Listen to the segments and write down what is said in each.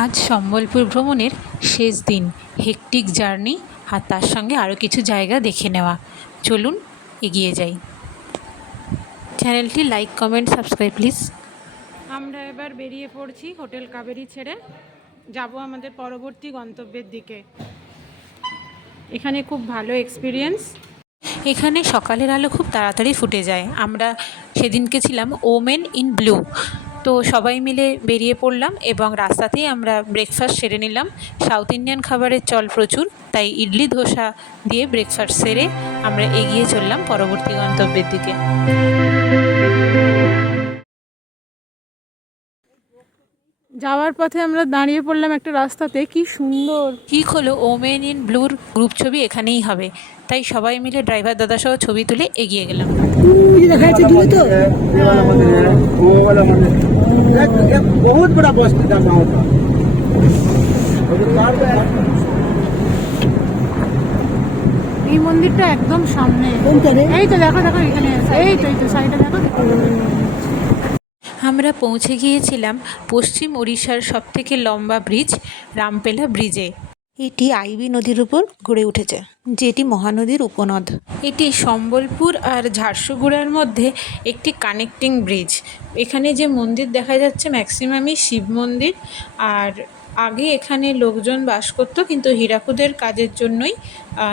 আজ সম্বলপুর ভ্রমণের শেষ দিন। হেকটিক জার্নি আর তার সঙ্গে আরও কিছু জায়গা দেখে নেওয়া। চলুন এগিয়ে যাই। চ্যানেলটি লাইক কমেন্ট সাবস্ক্রাইব প্লিজ। আমরা এবার বেরিয়ে পড়ছি হোটেল কাবেরি ছেড়ে। যাব আমাদের পরবর্তী গন্তব্যের দিকে। এখানে খুব ভালো এক্সপিরিয়েন্স এখানে সকালের আলো খুব তাড়াতাড়ি ফুটে যায়। আমরা সেদিনকে ছিলাম ওমেন ইন ব্লু। তো সবাই মিলে বেরিয়ে পড়লাম এবং রাস্তাতেই আমরা ব্রেকফাস্ট সেরে নিলাম। সাউথ ইন্ডিয়ান খাবারের চল প্রচুর, তাই ইডলি ধোসা দিয়ে ব্রেকফাস্ট সেরে আমরা এগিয়ে চললাম পরবর্তী গন্তব্যের দিকে। যাওয়ার পথে আমরা দাঁড়িয়ে পড়লাম একটা রাস্তাতে। কি সুন্দর। ঠিক হলো ওমেন ইন ব্লুর গ্রুপ ছবি এখানেই হবে। তাই সবাই মিলে ড্রাইভার দাদা সহ ছবি তুলে এগিয়ে গেলাম। বহুত বড় এই মন্দিরটা একদম সামনে। এই তো দেখো দেখো এখানে এই তো এই তো সাইডে দেখো। আমরা পৌঁছে গিয়েছিলাম পশ্চিম ওড়িশার সবথেকে লম্বা ব্রিজ রামপেলা ব্রিজে। এটি আইবি নদীর উপর গড়ে উঠেছে যেটি মহানদীর উপনদ। এটি সম্বলপুর আর ঝারসুগুড়ার মধ্যে একটি কানেক্টিং ব্রিজ। এখানে যে মন্দির দেখা যাচ্ছে ম্যাক্সিমামই শিব মন্দির। আর আগে এখানে লোকজন বাস করতো কিন্তু হীরাকুদের কাজের জন্যই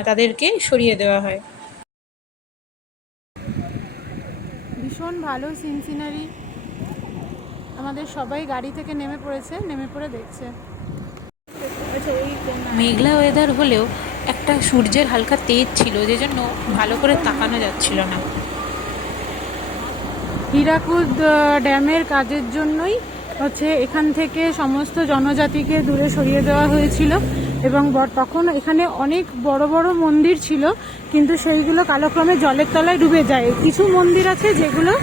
তাদেরকে সরিয়ে দেওয়া হয়। ভীষণ ভালো সিন সিনারি আমাদের সবাই গাড়ি থেকে নেমে পড়েছে নেমে পড়ে দেখছে। মেঘলা ওয়েদার হলেও একটা সূর্যের হালকা তেজ ছিল যে জন্য ভালো করে তাকানো যাচ্ছিল না। হীরাকুদ ড্যামের কাজের জন্যই হচ্ছে এখান থেকে সমস্ত জনজাতিকে দূরে সরিয়ে দেওয়া হয়েছিল এবং তখন এখানে অনেক বড় বড় মন্দির ছিল কিন্তু সেইগুলো কালক্রমে জলের তলায় ডুবে যায়। কিছু মন্দির আছে যেগুলো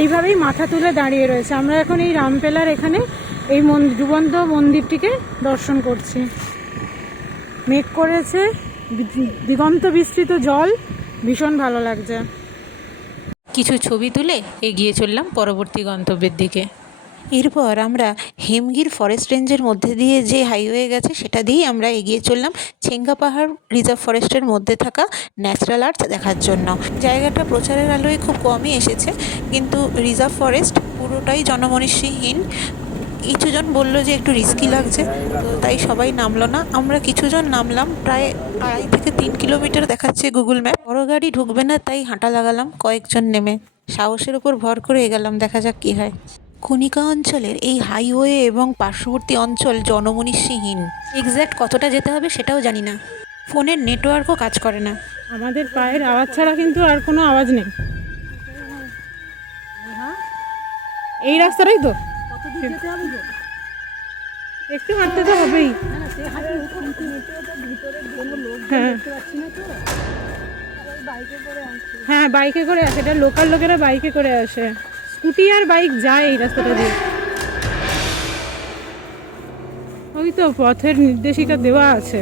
এইভাবেই মাথা তুলে দাঁড়িয়ে রয়েছে। আমরা এখন এই রামপেলার এখানে এই ডুবন্ত মন্দিরটিকে দর্শন করছি। মেঘ করেছে দিগন্ত বিস্তৃত জল, ভীষণ ভালো লাগছে। কিছু ছবি তুলে এগিয়ে চললাম পরবর্তী গন্তব্যের দিকে। এরপর আমরা হেমগির ফরেস্ট রেঞ্জের মধ্যে দিয়ে যে হাইওয়ে গেছে, সেটা দিয়েই আমরা এগিয়ে চললাম ছেঙ্গা পাহাড় রিজার্ভ ফরেস্টের মধ্যে থাকা ন্যাচারাল আর্ট দেখার জন্য। জায়গাটা প্রচারের আলোয় খুব কমই এসেছে, কিন্তু রিজার্ভ ফরেস্ট পুরোটাই জনমনীষীহীন কিছুজন বলল যে একটু রিস্কি লাগছে, তো তাই সবাই নামলো না। আমরা কিছুজন নামলাম, প্রায় আড়াই থেকে তিন কিলোমিটার দেখাচ্ছে গুগল ম্যাপ বড় গাড়ি ঢুকবে না, তাই হাঁটা লাগালাম, কয়েকজন নেমে। সাহসের উপর ভর করে এগেলাম, দেখা যাক কী হয়। কণিকা অঞ্চলের এই হাইওয়ে এবং পার্শ্ববর্তী অঞ্চল জনমনীষীহীন এক্স্যাক্ট কতটা যেতে হবে সেটাও জানি না। ফোনের নেটওয়ার্কও কাজ করে না। আমাদের পায়ের আওয়াজ ছাড়া কিন্তু আর কোনো আওয়াজ নেই। এই রাস্তাটাই তো। একটু হাঁটতে তো হবেই। হ্যাঁ। হ্যাঁ বাইকে করে আসে। এটা লোকাল লোকেরা বাইকে করে আসে। স্কুটি আর বাইক যায় এই রাস্তাটা দিয়ে। ওই তো পথের নির্দেশিকা দেওয়া আছে।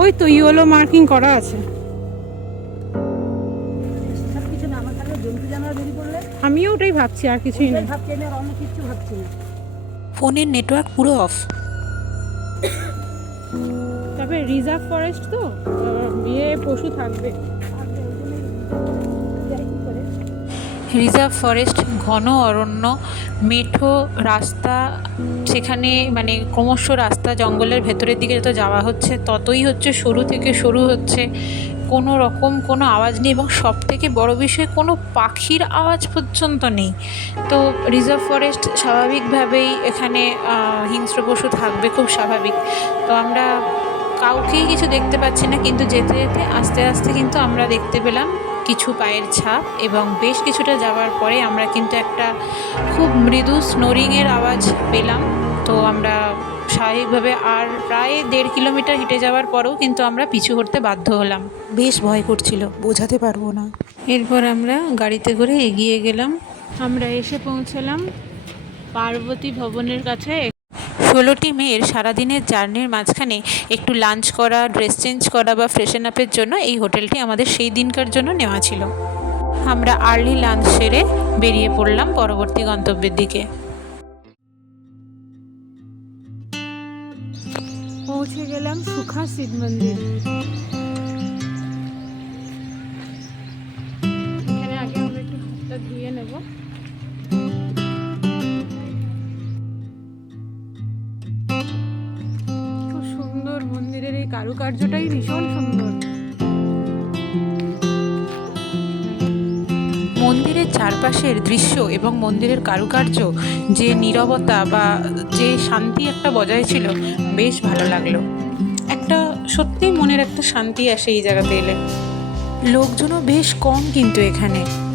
ওই তো ইয়েলো মার্কিং করা আছে। আমিও ওটাই ভাবছি আর কিছুই না। ফোনের নেটওয়ার্ক পুরো অফ। তবে রিজার্ভ ফরেস্ট তো ইয়ে পশু থাকবে। রিজার্ভ ফরেস্ট ঘন অরণ্য, মেঠো রাস্তা, সেখানে মানে ক্রমশ রাস্তা জঙ্গলের ভেতরের দিকে যত যাওয়া হচ্ছে, ততই হচ্ছে সরু থেকে সরু হচ্ছে কোনো রকম কোনো আওয়াজ নেই এবং সব থেকে বড় বিষয় কোনো পাখির আওয়াজ পর্যন্ত নেই। তো রিজার্ভ ফরেস্ট স্বাভাবিকভাবেই এখানে হিংস্র পশু থাকবে খুব স্বাভাবিক। তো আমরা কাউকেই কিছু দেখতে পাচ্ছি না, কিন্তু যেতে যেতে আস্তে আস্তে কিন্তু আমরা দেখতে পেলাম কিছু পায়ের ছাপ এবং বেশ কিছুটা যাওয়ার পরে আমরা কিন্তু একটা খুব মৃদু স্নোরিংয়ের আওয়াজ পেলাম। তো আমরা স্বাভাবিকভাবে আর প্রায় দেড় কিলোমিটার হেঁটে যাওয়ার পরেও কিন্তু আমরা পিছু হটতে বাধ্য হলাম। বেশ ভয় করছিল বোঝাতে পারব না। এরপর আমরা গাড়িতে করে এগিয়ে গেলাম। আমরা এসে পৌঁছলাম পার্বতী ভবনের কাছে ষোলোটি মেয়ের সারাদিনের জার্নির মাঝখানে একটু লাঞ্চ করা, ড্রেস চেঞ্জ করা বা ফ্রেশন আপের জন্য এই হোটেলটি আমাদের সেই দিনকার জন্য নেওয়া ছিল। আমরা আর্লি লাঞ্চ সেরে বেরিয়ে পড়লাম পরবর্তী গন্তব্যের দিকে। পৌঁছে গেলাম সুখা শিব মন্দির। এখানে আগে আমরা একটু হাতটা ধুয়ে নেব। কারুকার্যটাই ভীষণ সুন্দর। মন্দিরের চারপাশের দৃশ্য এবং মন্দিরের কারুকার্য, যে নীরবতা বা যে শান্তি একটা বজায় ছিল, বেশ ভালো লাগল। একটা সত্যিই মনের একটা শান্তি আসে এই জায়গাতে এলে। লোকজনও বেশ কম কিন্তু এখানে। এখানে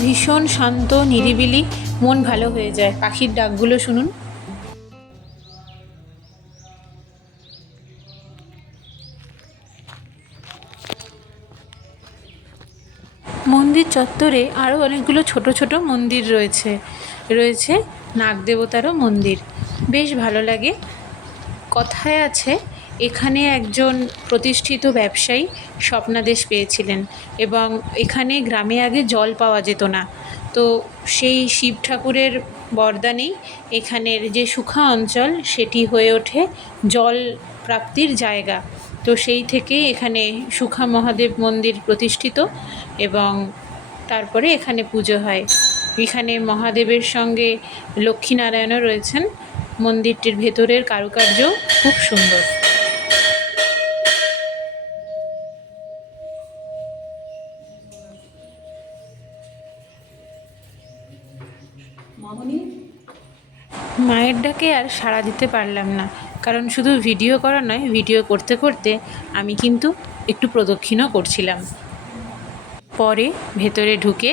ভীষণ শান্ত, নিরিবিলি, মন ভালো হয়ে যায়। পাখির ডাকগুলো শুনুন। মন্দির চত্বরে আরও অনেকগুলো ছোট ছোট মন্দির রয়েছে। রয়েছে নাগ দেবতারও মন্দির। বেশ ভালো লাগে। কথায় আছে, এখানে একজন প্রতিষ্ঠিত ব্যবসায়ী স্বপ্নাদেশ পেয়েছিলেন এবং এখানে গ্রামে আগে জল পাওয়া যেত না। তো সেই শিব ঠাকুরের বরদানেই এখানের যে সুখা অঞ্চল সেটি হয়ে ওঠে জল প্রাপ্তির জায়গা। তো সেই থেকেই এখানে সুখা মহাদেব মন্দির প্রতিষ্ঠিত এবং তারপরে এখানে পুজো হয়। এখানে মহাদেবের সঙ্গে লক্ষ্মীনারায়ণও রয়েছেন। মন্দিরটির ভেতরের কারুকার্য খুব সুন্দর। মায়ের ডাকে আর সাড়া দিতে পারলাম না। কারণ শুধু ভিডিও করা নয়, ভিডিও করতে করতে আমি কিন্তু একটু প্রদক্ষিণও করছিলাম। পরে ভেতরে ঢুকে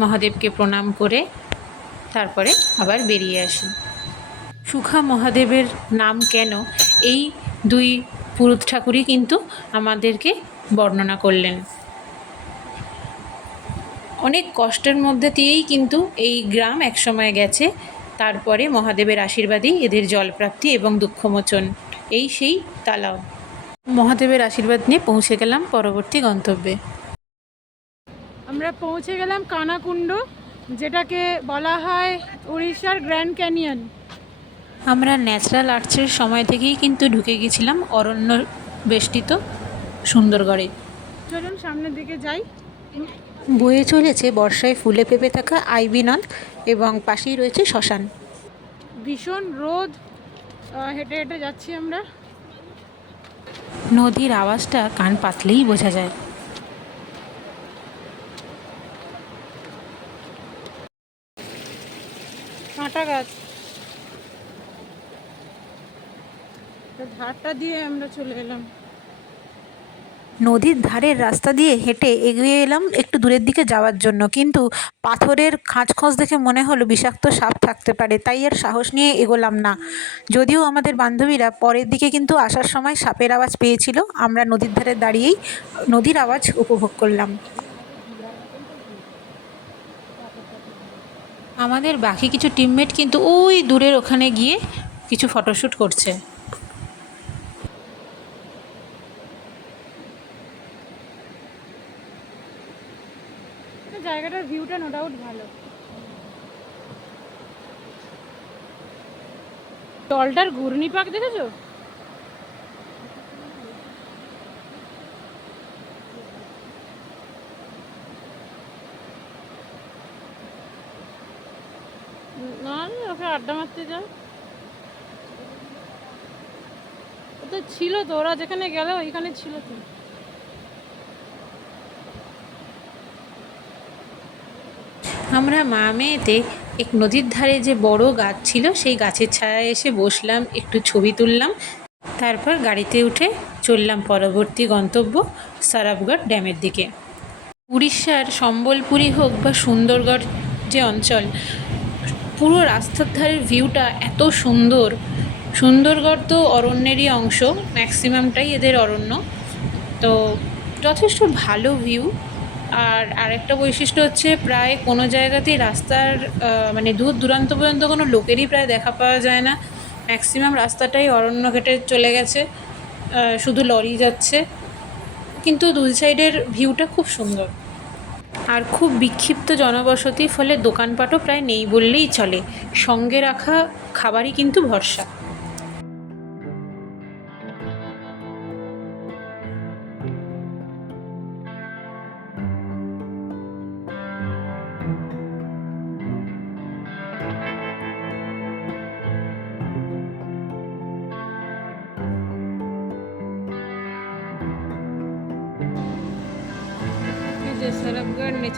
মহাদেবকে প্রণাম করে তারপরে আবার বেরিয়ে আসি। সুখা মহাদেবের নাম কেন এই দুই পুরুত ঠাকুরই কিন্তু আমাদেরকে বর্ণনা করলেন। অনেক কষ্টের মধ্যে দিয়েই কিন্তু এই গ্রাম একসময় গেছে। তারপরে মহাদেবের আশীর্বাদেই এদের জলপ্রাপ্তি এবং দুঃখমোচন। এই সেই তালাও। মহাদেবের আশীর্বাদ নিয়ে পৌঁছে গেলাম পরবর্তী গন্তব্যে। আমরা পৌঁছে গেলাম কানাকুণ্ড যেটাকে বলা হয় উড়িষ্যার গ্র্যান্ড ক্যানিয়ন। আমরা ন্যাচারাল আর্টসের সময় থেকেই কিন্তু ঢুকে গেছিলাম অরণ্য বেষ্টিত সুন্দরগড়ে। চলুন সামনের দিকে যাই। বয়ে চলেছে বর্ষায় ফুলে পেঁপে থাকা আইবি নদ এবং পাশেই রয়েছে শ্মশান। ভীষণ রোদ। হেঁটে হেঁটে যাচ্ছি আমরা। নদীর আওয়াজটা কান পাতলেই বোঝা যায়। কাঁটা গাছ। তো ধারটা দিয়ে আমরা চলে এলাম। নদীর ধারের রাস্তা দিয়ে হেঁটে এগিয়ে এলাম একটু দূরের দিকে যাওয়ার জন্য। কিন্তু পাথরের খাঁজ দেখে মনে হলো বিষাক্ত সাপ থাকতে পারে, তাই আর সাহস নিয়ে এগোলাম না। যদিও আমাদের বান্ধবীরা পরের দিকে কিন্তু আসার সময় সাপের আওয়াজ পেয়েছিল, আমরা নদীর ধারে দাঁড়িয়েই নদীর আওয়াজ উপভোগ করলাম। আমাদের বাকি কিছু টিমমেট কিন্তু ওই দূরের ওখানে গিয়ে কিছু ফটোশ্যুট করছে। জায়গাটার ভিউটা নো ডাউট ভালো। জলটার ঘূর্ণিপাক দেখেছ? না না, ওকে আড্ডা মারতে যাও। ছিল তো ওরা যেখানে গেল ওইখানে ছিল তো। আমরা মা মেয়েতে এক নদীর ধারে যে বড় গাছ ছিল, সেই গাছের ছায়ায় এসে বসলাম, একটু ছবি তুললাম। তারপর গাড়িতে উঠে চললাম পরবর্তী গন্তব্য সারাবগড় ড্যামের দিকে। উড়িষ্যার সম্বলপুরি হোক বা সুন্দরগড় যে অঞ্চল, পুরো রাস্তার ধারের ভিউটা এত সুন্দর। সুন্দরগড় তো অরণ্যেরই অংশ ম্যাক্সিমামটাই এদের অরণ্য। তো যথেষ্ট ভালো ভিউ আর আরেকটা বৈশিষ্ট্য হচ্ছে প্রায় কোনো জায়গাতেই রাস্তার মানে দূর দূরান্ত পর্যন্ত কোনো লোকেরই প্রায় দেখা পাওয়া যায় না। ম্যাক্সিমাম রাস্তাটাই অরণ্য ঘেটে চলে গেছে শুধু লরি যাচ্ছে। কিন্তু দুই সাইডের ভিউটা খুব সুন্দর। আর খুব বিক্ষিপ্ত জনবসতি ফলে দোকানপাটও প্রায় নেই বললেই চলে। সঙ্গে রাখা খাবারই কিন্তু ভরসা।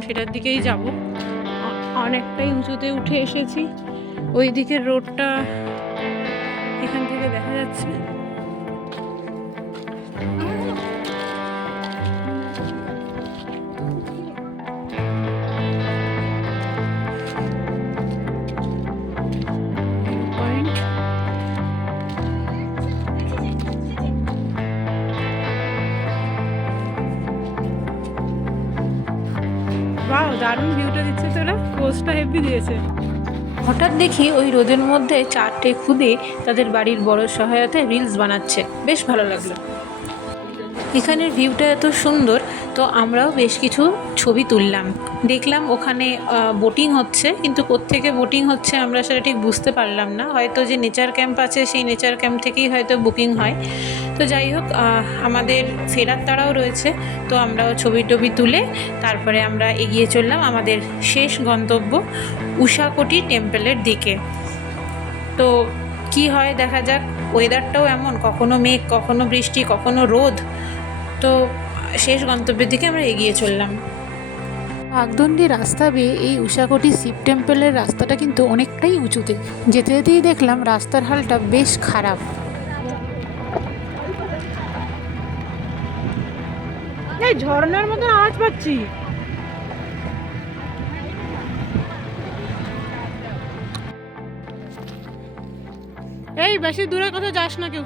সেটার দিকেই যাব। অনেকটাই উঁচুতে উঠে এসেছি। ওই দিকের রোডটা এখান থেকে দেখা যাচ্ছে। বাও দারুণ ভিউটা দিচ্ছে তো ওরা পোস্টটা হেভি দিয়েছে। হঠাৎ দেখি ওই রোদের মধ্যে চারটে খুদে তাদের বাড়ির বড় সহায়তায় রিলস বানাচ্ছে। বেশ ভালো লাগল। এখানের ভিউটা এত সুন্দর তো আমরাও বেশ কিছু ছবি তুললাম। দেখলাম ওখানে বোটিং হচ্ছে, কিন্তু কোত্থেকে বোটিং হচ্ছে আমরা সেটা ঠিক বুঝতে পারলাম না। হয়তো যে নেচার ক্যাম্প আছে, সেই নেচার ক্যাম্প থেকেই হয়তো বুকিং হয়। তো যাই হোক আমাদের ফেরার তারাও রয়েছে, তো আমরাও ছবি টবি তুলে তারপরে আমরা এগিয়ে চললাম আমাদের শেষ গন্তব্য উষাকোটি টেম্পলের দিকে। তো কি হয় দেখা যাক ওয়েদারটাও এমন, কখনো মেঘ, কখনো বৃষ্টি, কখনো রোদ। তো শেষ গন্তব্যের দিকে আমরা এগিয়ে চললাম। আগদণ্ডী রাস্তা বেয়ে এই উষাকোটি শিব টেম্পলের রাস্তাটা কিন্তু অনেকটাই উঁচুতে। যেতে যেতেই দেখলাম রাস্তার হালটা বেশ খারাপ। এই ঝর্ণার মতন আওয়াজ পাচ্ছি। এই বেশি দূরে কোথাও যাস না কেউ।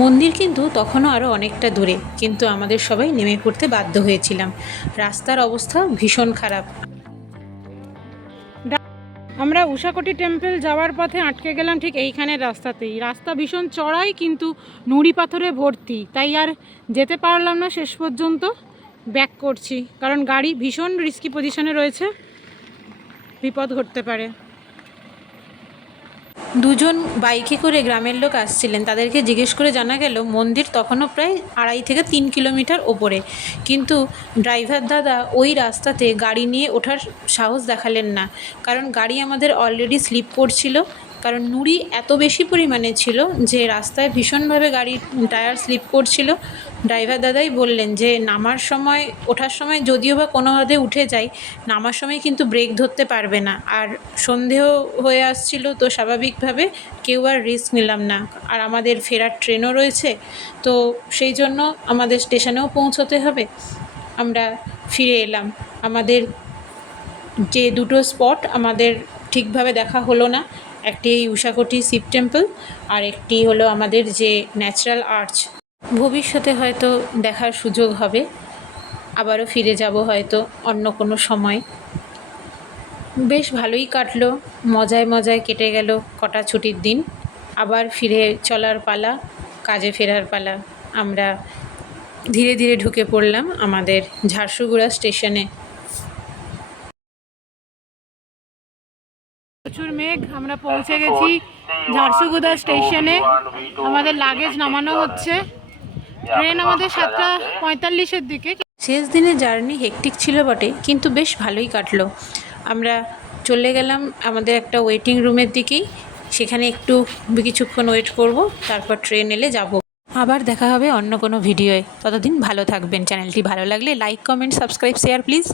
মন্দির কিন্তু তখনও আরও অনেকটা দূরে, কিন্তু আমাদের সবাই নেমে পড়তে বাধ্য হয়েছিলাম। রাস্তার অবস্থা ভীষণ খারাপ। আমরা উষাকোটি টেম্পল যাওয়ার পথে আটকে গেলাম ঠিক এইখানের রাস্তাতেই। রাস্তা ভীষণ চড়াই কিন্তু নুড়ি পাথরে ভর্তি। তাই আর যেতে পারলাম না শেষ পর্যন্ত। ব্যাক করছি, কারণ গাড়ি ভীষণ রিস্কি পজিশনে রয়েছে। বিপদ ঘটতে পারে। দুজন বাইকে করে গ্রামের লোক আসছিলেন। তাদেরকে জিজ্ঞেস করে জানা গেল, মন্দির তখনও প্রায় আড়াই থেকে তিন কিলোমিটার ওপরে। কিন্তু ড্রাইভার দাদা ওই রাস্তাতে গাড়ি নিয়ে ওঠার সাহস দেখালেন না। কারণ গাড়ি আমাদের অলরেডি স্লিপ করছিল। কারণ নুড়ি এত বেশি পরিমাণে ছিল যে রাস্তায় ভীষণভাবে গাড়ির টায়ার স্লিপ করছিল। ড্রাইভার দাদাই বললেন যে নামার সময়, ওঠার সময় যদিও বা কোনো কোনোভাবে উঠে যাই নামার সময় কিন্তু ব্রেক ধরতে পারবে না। আর সন্ধেহ হয়ে আসছিল তো স্বাভাবিকভাবে কেউ আর রিস্ক নিলাম না। আর আমাদের ফেরার ট্রেনও রয়েছে, তো সেই জন্য আমাদের স্টেশনেও পৌঁছতে হবে। আমরা ফিরে এলাম। আমাদের যে দুটো স্পট আমাদের ঠিকভাবে দেখা হলো না। একটি এই উষাকোটি শিব টেম্পল আর একটি হলো আমাদের যে ন্যাচারাল আর্চ। ভবিষ্যতে হয়তো দেখার সুযোগ হবে, আবারও ফিরে যাব হয়তো অন্য কোনো সময়। বেশ ভালোই কাটলো, মজায় মজায় কেটে গেল কটা ছুটির দিন। আবার ফিরে চলার পালা, কাজে ফেরার পালা। আমরা ধীরে ধীরে ঢুকে পড়লাম আমাদের ঝারসুগুড়া স্টেশনে। প্রচুর মেঘ, আমরা পৌঁছে গেছি ঝারসুগুদা স্টেশনে। আমাদের লাগেজ নামানো হচ্ছে। ট্রেন আমাদের সাতটা পঁয়তাল্লিশের দিকে। শেষ দিনে জার্নি হেকটিক ছিল বটে, কিন্তু বেশ ভালোই কাটলো। আমরা চলে গেলাম আমাদের একটা ওয়েটিং রুমের দিকেই। সেখানে একটু কিছুক্ষণ ওয়েট করব, তারপর ট্রেন এলে যাব। আবার দেখা হবে অন্য কোনো ভিডিওয়ে ততদিন ভালো থাকবেন। চ্যানেলটি ভালো লাগলে like comment subscribe share please